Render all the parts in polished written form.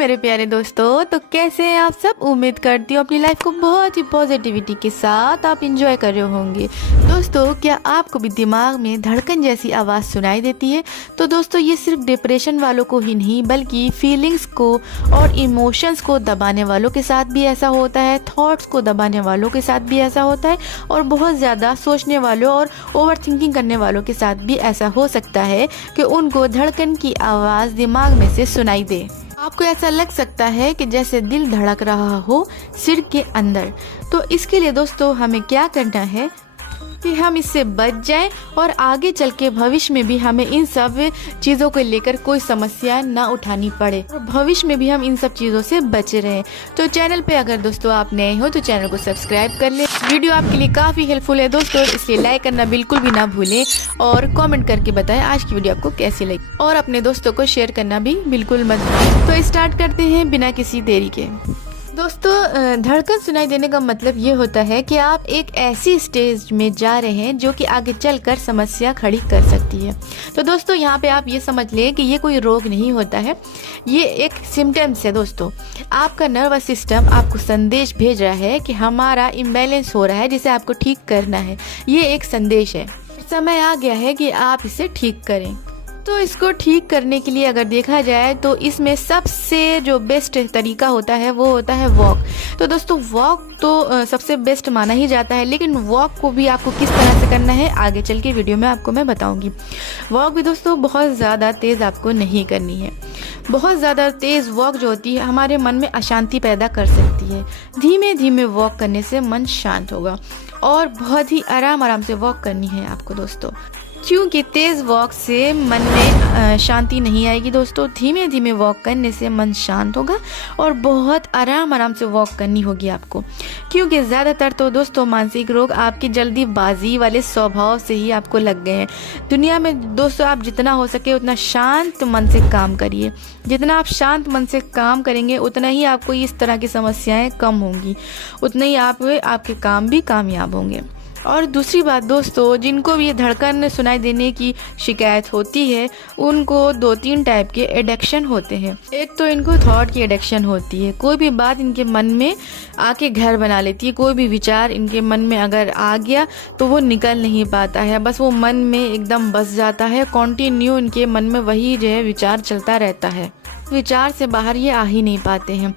मेरे प्यारे दोस्तों, तो कैसे हैं आप सब। उम्मीद करती हूँ अपनी लाइफ को बहुत ही पॉजिटिविटी के साथ आप इंजॉय कर रहे होंगे। दोस्तों, क्या आपको भी दिमाग में धड़कन जैसी आवाज़ सुनाई देती है? तो दोस्तों, ये सिर्फ डिप्रेशन वालों को ही नहीं बल्कि फीलिंग्स को और इमोशंस को दबाने वालों के साथ भी ऐसा होता है, थॉट्स को दबाने वालों के साथ भी ऐसा होता है और बहुत ज़्यादा सोचने वालों और ओवर थिंकिंग करने वालों के साथ भी ऐसा हो सकता है कि उनको धड़कन की आवाज़ दिमाग में से सुनाई दे। आपको ऐसा लग सकता है कि जैसे दिल धड़क रहा हो सिर के अंदर। तो इसके लिए दोस्तों हमें क्या करना है कि हम इससे बच जाएं और आगे चल के भविष्य में भी हमें इन सब चीज़ों को लेकर कोई समस्या ना उठानी पड़े और भविष्य में भी हम इन सब चीज़ों से बचे रहें। तो चैनल पे अगर दोस्तों आप नए हो तो चैनल को सब्सक्राइब कर लें। वीडियो आपके लिए काफ़ी हेल्पफुल है दोस्तों, इसलिए लाइक करना बिल्कुल भी ना भूलें और कमेंट करके बताएं आज की वीडियो आपको कैसी लगी और अपने दोस्तों को शेयर करना भी बिल्कुल मत भूलें। तो स्टार्ट करते हैं बिना किसी देरी के। दोस्तों, धड़कन सुनाई देने का मतलब ये होता है कि आप एक ऐसी स्टेज में जा रहे हैं जो कि आगे चलकर समस्या खड़ी कर सकती है। तो दोस्तों, यहाँ पे आप ये समझ लें कि ये कोई रोग नहीं होता है, ये एक सिम्टम्स है। दोस्तों, आपका नर्वस सिस्टम आपको संदेश भेज रहा है कि हमारा इम्बैलेंस हो रहा है जिसे आपको ठीक करना है। ये एक संदेश है, समय आ गया है कि आप इसे ठीक करें। तो इसको ठीक करने के लिए अगर देखा जाए तो इसमें सबसे जो बेस्ट तरीका होता है वो होता है वॉक। तो दोस्तों, वॉक तो सबसे बेस्ट माना ही जाता है, लेकिन वॉक को भी आपको किस तरह से करना है आगे चल के वीडियो में आपको मैं बताऊंगी। वॉक भी दोस्तों बहुत ज़्यादा तेज़ आपको नहीं करनी है। बहुत ज़्यादा तेज़ वॉक जो होती है हमारे मन में अशांति पैदा कर सकती है। धीमे धीमे वॉक करने से मन शांत होगा और बहुत ही आराम से वॉक करनी है आपको दोस्तों, क्योंकि तेज़ वॉक से मन में शांति नहीं आएगी। दोस्तों, धीमे धीमे वॉक करने से मन शांत होगा और बहुत आराम से वॉक करनी होगी आपको, क्योंकि ज़्यादातर तो दोस्तों मानसिक रोग आपकी जल्दीबाजी वाले स्वभाव से ही आपको लग गए हैं। दुनिया में दोस्तों आप जितना हो सके उतना शांत मन से काम करिए। जितना आप शांत मन से काम करेंगे उतना ही आपको इस तरह की समस्याएँ कम होंगी, उतना ही आपके काम भी कामयाब होंगे। और दूसरी बात दोस्तों, जिनको भी ये धड़कन सुनाई देने की शिकायत होती है उनको 2-3 टाइप के एडिक्शन होते हैं। एक तो इनको थॉट की एडिक्शन होती है, कोई भी बात इनके मन में आके घर बना लेती है। कोई भी विचार इनके मन में अगर आ गया तो वो निकल नहीं पाता है, बस वो मन में एकदम बस जाता है। कॉन्टिन्यू इनके मन में वही जो है विचार चलता रहता है, विचार से बाहर ये आ ही नहीं पाते हैं।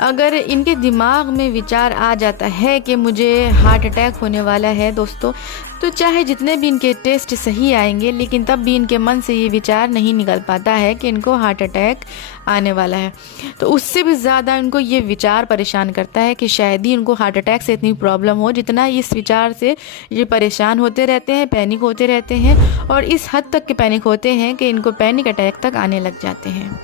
अगर इनके दिमाग में विचार आ जाता है कि मुझे हार्ट अटैक होने वाला है दोस्तों, तो चाहे जितने भी इनके टेस्ट सही आएंगे लेकिन तब भी इनके मन से ये विचार नहीं निकल पाता है कि इनको हार्ट अटैक आने वाला है। तो उससे भी ज़्यादा इनको ये विचार परेशान करता है कि शायद ही इनको हार्ट अटैक से इतनी प्रॉब्लम हो जितना इस विचार से ये परेशान होते रहते हैं, पैनिक होते रहते हैं और इस हद तक के पैनिक होते हैं कि इनको पैनिक अटैक तक आने लग जाते हैं।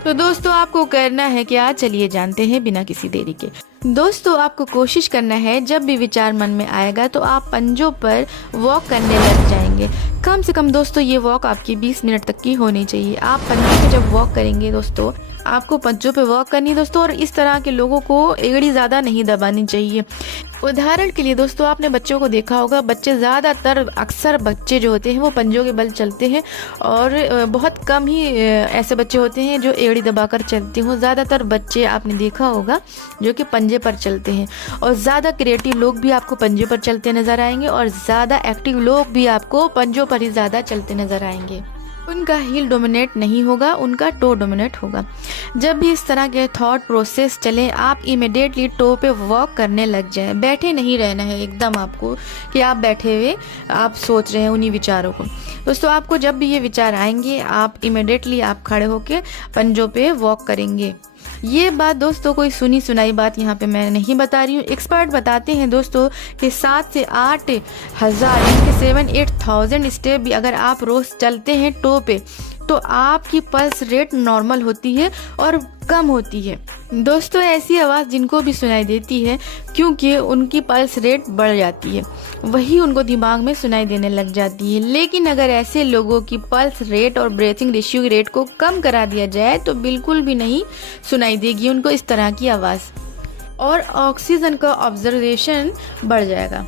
तो दोस्तों, आपको करना है क्या, चलिए जानते हैं बिना किसी देरी के। दोस्तों, आपको कोशिश करना है जब भी विचार मन में आएगा तो आप पंजों पर वॉक करने लग जाएंगे। कम से कम दोस्तों ये वॉक आपकी 20 मिनट तक की होनी चाहिए। आप पंजों पे जब वॉक करेंगे दोस्तों, आपको पंजों पे वॉक करनी है दोस्तों, और इस तरह के लोगों को एड़ी ज़्यादा नहीं दबानी चाहिए। उदाहरण के लिए दोस्तों, आपने बच्चों को देखा होगा, बच्चे ज़्यादातर अक्सर बच्चे जो होते हैं वो पंजों के बल चलते हैं और बहुत कम ही ऐसे बच्चे होते हैं जो एड़ी दबाकर चलते हों। ज़्यादातर बच्चे आपने देखा होगा जो कि पंजे पर चलते हैं, और ज़्यादा क्रिएटिव लोग भी आपको पंजे पर चलते नज़र आएंगे और ज़्यादा एक्टिव लोग भी आपको पंजों पर ही ज़्यादा चलते नज़र आएंगे। उनका हील डोमिनेट नहीं होगा, उनका टो डोमिनेट होगा। जब भी इस तरह के थॉट प्रोसेस चले, आप इमिडिएटली टो पे वॉक करने लग जाएं। बैठे नहीं रहना है एकदम आपको कि आप बैठे हुए आप सोच रहे हैं उन्हीं विचारों को। दोस्तों, आपको जब भी ये विचार आएंगे आप इमिडिएटली आप खड़े होकर पंजों पे वॉक करेंगे। ये बात दोस्तों कोई सुनी सुनाई बात यहाँ पे मैं नहीं बता रही हूँ। एक्सपर्ट बताते हैं दोस्तों कि 7 से 8 हज़ार यानी कि 7-8,000 स्टेप भी अगर आप रोज़ चलते हैं टो पे तो आपकी पल्स रेट नॉर्मल होती है और कम होती है। दोस्तों, ऐसी आवाज़ जिनको भी सुनाई देती है क्योंकि उनकी पल्स रेट बढ़ जाती है, वही उनको दिमाग में सुनाई देने लग जाती है। लेकिन अगर ऐसे लोगों की पल्स रेट और ब्रीथिंग रेशियो रेट को कम करा दिया जाए तो बिल्कुल भी नहीं सुनाई देगी उनको इस तरह की आवाज़, और ऑक्सीजन का ऑब्जर्वेशन बढ़ जाएगा।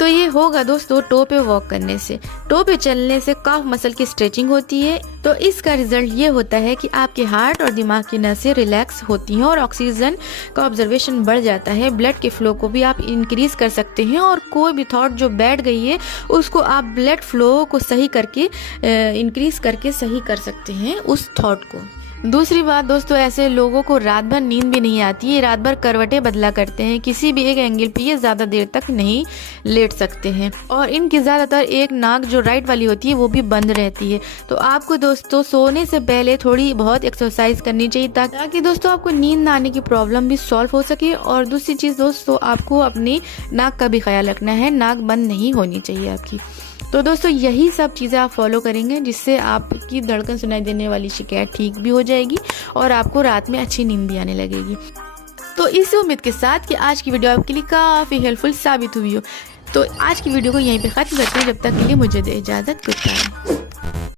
तो ये होगा दोस्तों टो पे वॉक करने से। टो पे चलने से काफ मसल की स्ट्रेचिंग होती है, तो इसका रिजल्ट ये होता है कि आपके हार्ट और दिमाग की नसें रिलैक्स होती हैं और ऑक्सीजन का ऑब्जर्वेशन बढ़ जाता है। ब्लड के फ्लो को भी आप इंक्रीज कर सकते हैं और कोई भी थॉट जो बैठ गई है उसको आप ब्लड फ्लो को सही करके इंक्रीज करके सही कर सकते हैं उस थॉट को। दूसरी बात दोस्तों, ऐसे लोगों को रात भर नींद भी नहीं आती है, रात भर करवटें बदला करते हैं, किसी भी एक एंगल पे ये ज़्यादा देर तक नहीं लेट सकते हैं और इनकी ज़्यादातर एक नाक जो राइट वाली होती है वो भी बंद रहती है। तो आपको दोस्तों सोने से पहले थोड़ी बहुत एक्सरसाइज करनी चाहिए ताकि दोस्तों आपको नींद ना आने की प्रॉब्लम भी सॉल्व हो सके। और दूसरी चीज़ दोस्तों, आपको अपनी नाक का भी ख्याल रखना है, नाक बंद नहीं होनी चाहिए आपकी। तो दोस्तों यही सब चीज़ें आप फॉलो करेंगे जिससे आपकी धड़कन सुनाई देने वाली शिकायत ठीक भी हो जाएगी और आपको रात में अच्छी नींद भी आने लगेगी। तो इसी उम्मीद के साथ कि आज की वीडियो आपके लिए काफ़ी हेल्पफुल साबित हुई हो, तो आज की वीडियो को यहीं पे ख़त्म करते हैं। जब तक के लिए मुझे दे इजाज़त, गुड बाय।